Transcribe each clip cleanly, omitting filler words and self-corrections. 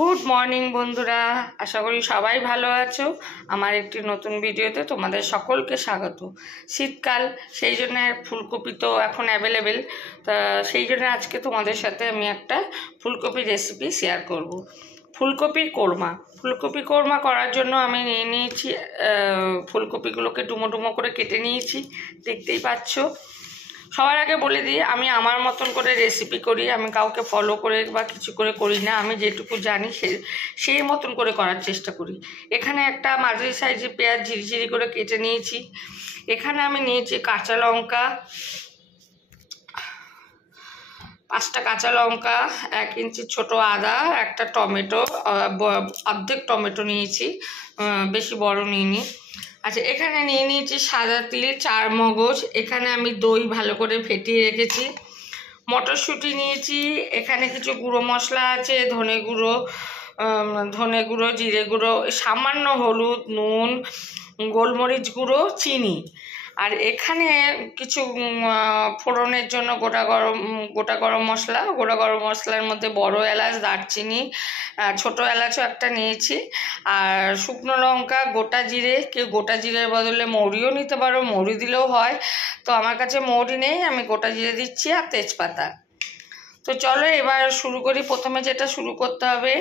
Good morning বন্ধুরা, আশা করি সবাই ভালো আছো। আমার একটি নতুন ভিডিওতে তোমাদের সকলকে স্বাগত। শীতকাল, সেই জন্য ফুলকপি তো এখন অ্যাভেলেবেল, তা সেই জন্য আজকে তোমাদের সাথে আমি একটা ফুলকপি রেসিপি শেয়ার করব। ফুলকপির কোরমা করার জন্য আমি নিয়ে নিয়েছি ফুলকপিগুলোকে ডুমো ডুমো করে কেটে নিয়েছি, দেখতেই পাচ্ছ। সবার আগে বলে দিই, আমি আমার মতন করে রেসিপি করি, আমি কাউকে ফলো করে বা কিছু করে করি না। আমি যেটুকু জানি সেই মতন করে করার চেষ্টা করি। এখানে একটা মাঝারি সাইজের পেঁয়াজ ঝিরিঝিরি করে কেটে নিয়েছি। এখানে আমি নিয়েছি কাঁচা লঙ্কা, 5টা কাঁচা লঙ্কা, 1 ইঞ্চি ছোট আদা, একটা টমেটো, অর্ধেক টমেটো নিয়েছি, বেশি বড় নিইনি। আচ্ছা, এখানে নিয়ে নিয়েছি সাদা তিল, 4 মগজ। এখানে আমি দই ভালো করে ফেটিয়ে রেখেছি। মটরশুঁটি নিয়েছি। এখানে কিছু গুঁড়ো মশলা আছে, ধনে গুঁড়ো, জিরে গুঁড়ো, সামান্য হলুদ, নুন, গোলমরিচ গুঁড়ো, চিনি। আর এখানে কিছু ফোড়নের জন্য গোটা গরম মশলার মধ্যে বড় এলাচ, দারচিনি, ছোট এলাচও একটা নিয়েছি। আর শুকনো লঙ্কা, গোটা জিরে, কেউ গোটা জিরের বদলে মৌরিও নিতে পারো, মৌরি দিলেও হয়। তো আমার কাছে মৌরি নেই, আমি গোটা জিরে দিচ্ছি, আর তেজপাতা। তো চলো এবার শুরু করি। প্রথমে যেটা শুরু করতে হবে,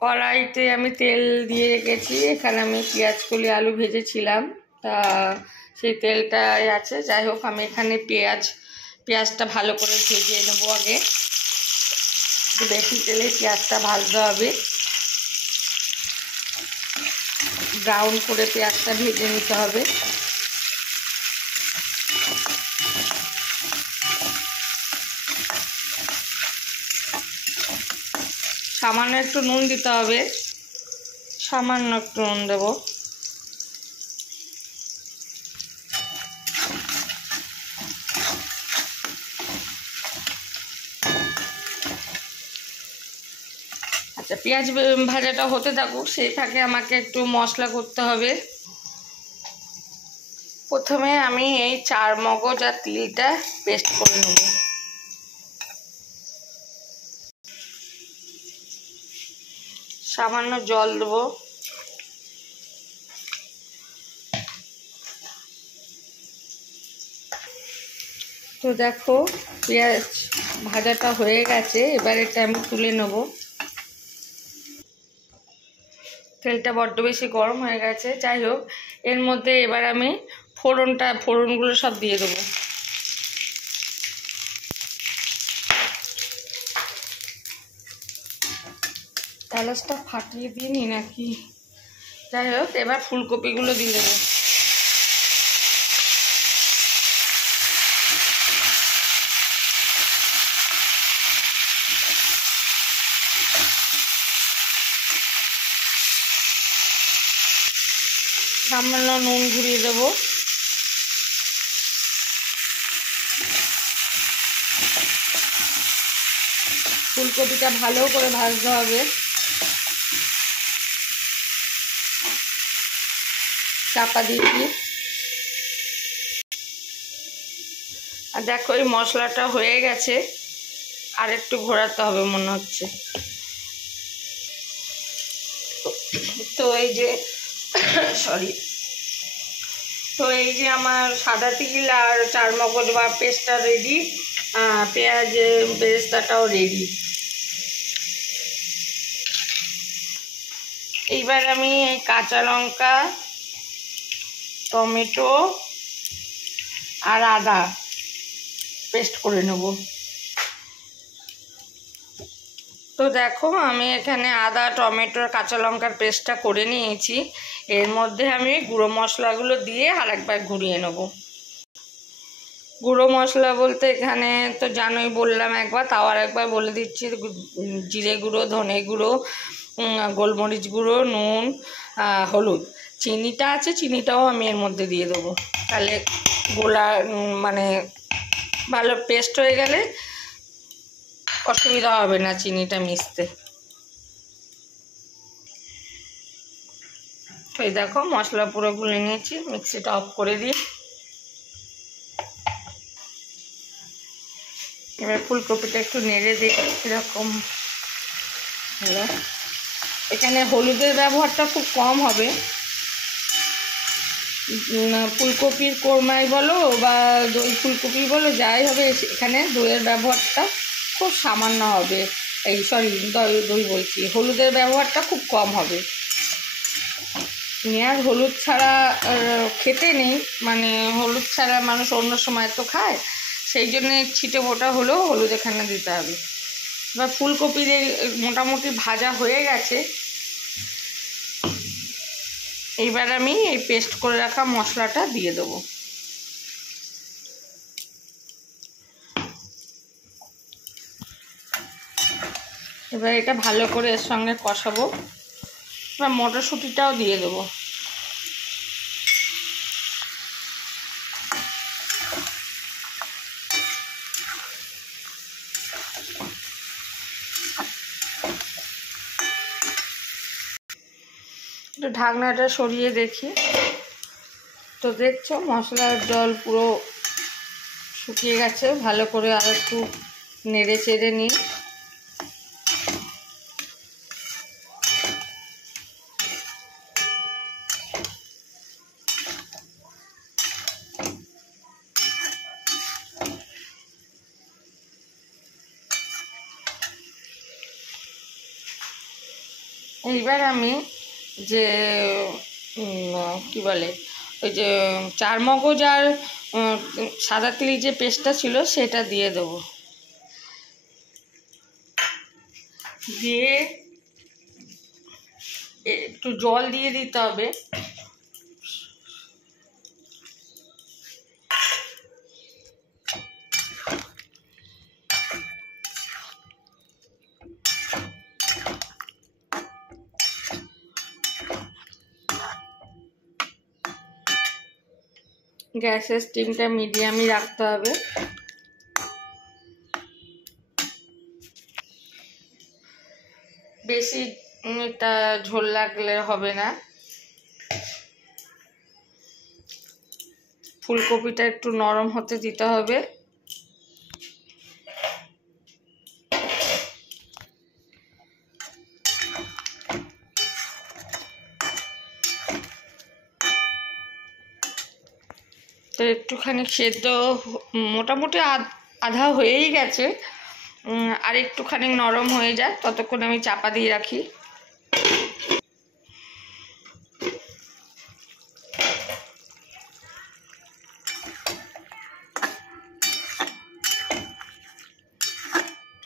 কড়াইতে আমি তেল দিয়ে রেখেছি। এখানে আমি পেঁয়াজকলি আলু ভেজেছিলাম, তা সেই তেলটাই আছে। যাই হোক, আমি এখানে পেঁয়াজটা ভালো করে ভেজে নেবো। আগে একটু বেশি তেলে পেঁয়াজটা ভাজতে হবে, ব্রাউন করে পেঁয়াজটা ভেজে নিতে হবে। সামান্য একটু নুন দিতে হবে, সামান্য একটু নুন দেবো। আচ্ছা, পেঁয়াজ ভাজাটা হতে থাকুক, সেই থাকে আমাকে একটু মশলা করতে হবে। প্রথমে আমি এই 4 মগজ আর তিলটা পেস্ট করে নেব। সামান্য জল দেবো। তো দেখো, পেঁয়াজ ভাজাটা হয়ে গেছে। এবার এটা আমি তুলে নেব। তেলটা বড্ড বেশি গরম হয়ে গেছে। যাই হোক, এর মধ্যে এবার আমি ফোড়নগুলো সব দিয়ে দেবো। তালাসটা ফাটিয়ে দিইনি নাকি? যাই হোক, এবার ফুলকপিগুলো দিয়ে দেবো। সামান্য নুন ঘুরিয়ে দেবো। ফুলকপিটা ভালো করে ভাজতে হবে। চাপা দিয়েছি। আর দেখো, এই মশলাটা হয়ে গেছে, আর একটু ঘোরাতে হবে মনে হচ্ছে। তো এই যে আমার সাদা তিল আর 4 মগজ বা পেস্টটা রেডি, পেঁয়াজ বেরেস্তাটাও রেডি। এইবার আমি এই কাঁচা লঙ্কা, টমেটো আর আদা পেস্ট করে নেব। তো দেখো, আমি এখানে আদা, টমেটো আর কাঁচা লঙ্কার পেস্টটা করে নিয়েছি। এর মধ্যে আমি গুঁড়ো মশলাগুলো দিয়ে আরেকবার ঘুরিয়ে নেব। গুঁড়ো মশলা বলতে এখানে তো জানোই, বললাম একবার, তাও আর একবার বলে দিচ্ছি। জিরে গুঁড়ো, ধনে গুঁড়ো, গোলমরিচ গুঁড়ো, নুন, হলুদ। চিনিটা আছে, চিনিটাও আমি এর মধ্যে দিয়ে দেবো। তাহলে মানে ভালো পেস্ট হয়ে গেলে অসুবিধা হবে না চিনিটা মিশতে। এই দেখো, মশলা পুরো গুলে নিয়েছি। মিক্সিটা অফ করে দিই। এবার ফুলকপিটা একটু নেড়ে দিই, কীরকম হলো। এখানে হলুদের ব্যবহারটা খুব কম হবে। ফুলকপির কোরমাই বলো বা দই ফুলকপি বলো, যাই হবে এখানে দইয়ের ব্যবহারটা খুব সামান্য হবে। এই সরি, দই বলছি, হলুদের ব্যবহারটা খুব কম হবে। আর হলুদ ছাড়া খেতে নেই, মানে হলুদ ছাড়া মানুষ অন্য সময় তো খায়, সেই জন্যে ছিটে মোটা হলেও হলুদ এখানে দিতে হবে। এবার ফুলকপির মোটামুটি ভাজা হয়ে গেছে। এইবার আমি এই পেস্ট করে রাখা মশলাটা দিয়ে দেবো। এবার এটা ভালো করে এর সঙ্গে কষাবো। এবার মটরশুঁটিটাও দিয়ে দেবো। একটু ঢাকনাটা সরিয়ে দেখি, তো দেখছো মশলার জল পুরো শুকিয়ে গেছে। ভালো করে আর একটু নেড়ে চেড়ে নিই। এইবার আমি যে কি বলে, ওই যে চারমগজ আর সাদা তিল যে পেস্টটা ছিল সেটা দিয়ে দেবো। দিয়ে একটু জল দিয়ে দিতে হবে। গ্যাসের স্টিমটা মিডিয়ামই রাখতে হবে। বেশি এটা ঝোল লাগলে হবে না। ফুলকপিটা একটু নরম হতে দিতে হবে। তো একটুখানি সেদ্ধ মোটামুটি আধা হয়েই গেছে। আর একটুখানি নরম হয়ে যায়, ততক্ষণ আমি চাপা দিয়ে রাখি।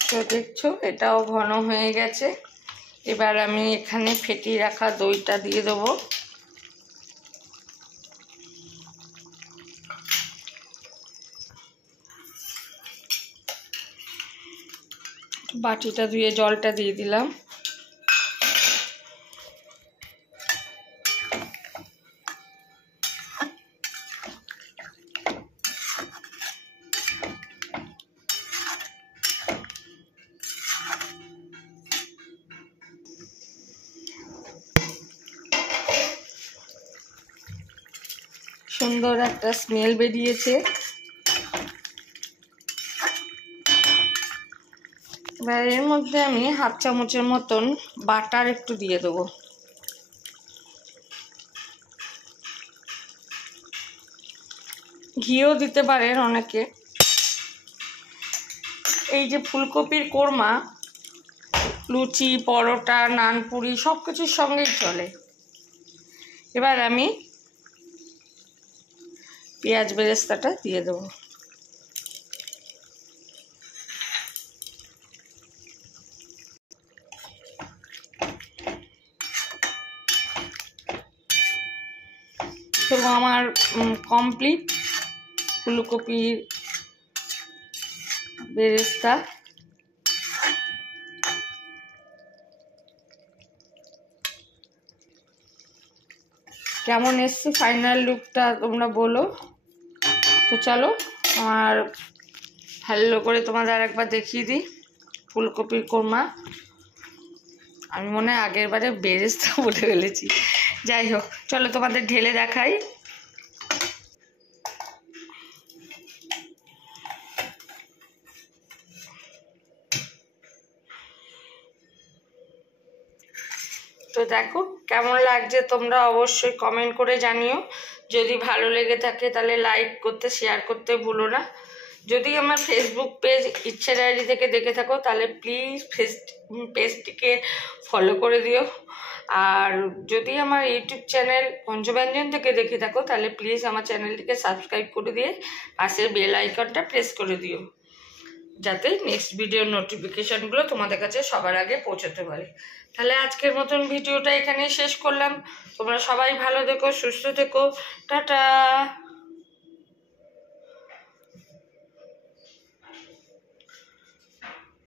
তো দেখছো এটাও ঘন হয়ে গেছে। এবার আমি এখানে ফেটিয়ে রাখা দইটা দিয়ে দেবো। বাটিটা ধুয়ে জলটা দিয়ে দিলাম। সুন্দর একটা স্মেল বেরিয়েছে। এবার এর মধ্যে আমি হাফ চামচের মতন বাটার একটু দিয়ে দেবো। ঘিও দিতে পারেন অনেকে। এই যে ফুলকপির কোরমা লুচি, পরোটা, নানপুরি সব কিছুর সঙ্গেই চলে। এবার আমি পেঁয়াজ বেরেস্তাটা দিয়ে দেবো। তো আমার কমপ্লিট ফুলকপির বেরেস্তা। কেমন এসছে ফাইনাল লুকটা তোমরা বলো। তো চলো আমার ভালো করে তোমাদের আর একবার দেখিয়ে দিই ফুলকপির কোরমা। আমি মনে হয় আগের বারে বেরেস্তা বলে ফেলেছি। যাই হোক, চলো তোমাদের ঢেলে দেখাই। তো দেখো কেমন লাগছে তোমরা অবশ্যই কমেন্ট করে জানিও। যদি ভালো লেগে থাকে তাহলে লাইক করতে, শেয়ার করতে ভুলো না। যদি আমার ফেসবুক পেজ ইচ্ছে ডায়েরি থেকে দেখে থাকো তাহলে প্লিজ পেজটিকে ফলো করে দিও। আর যদি আমার ইউটিউব চ্যানেল পঞ্চব্যঞ্জন থেকে দেখে থাকো তাহলে প্লিজ আমার চ্যানেলটিকে সাবস্ক্রাইব করে দিয়ে পাশে বেল আইকনটা প্রেস করে দিও, যাতে নেক্সট ভিডিওর নোটিফিকেশানগুলো তোমাদের কাছে সবার আগে পৌঁছাতে পারে। তাহলে আজকের মতন ভিডিওটা এখানেই শেষ করলাম। তোমরা সবাই ভালো থেকো, সুস্থ থেকো, টাটা।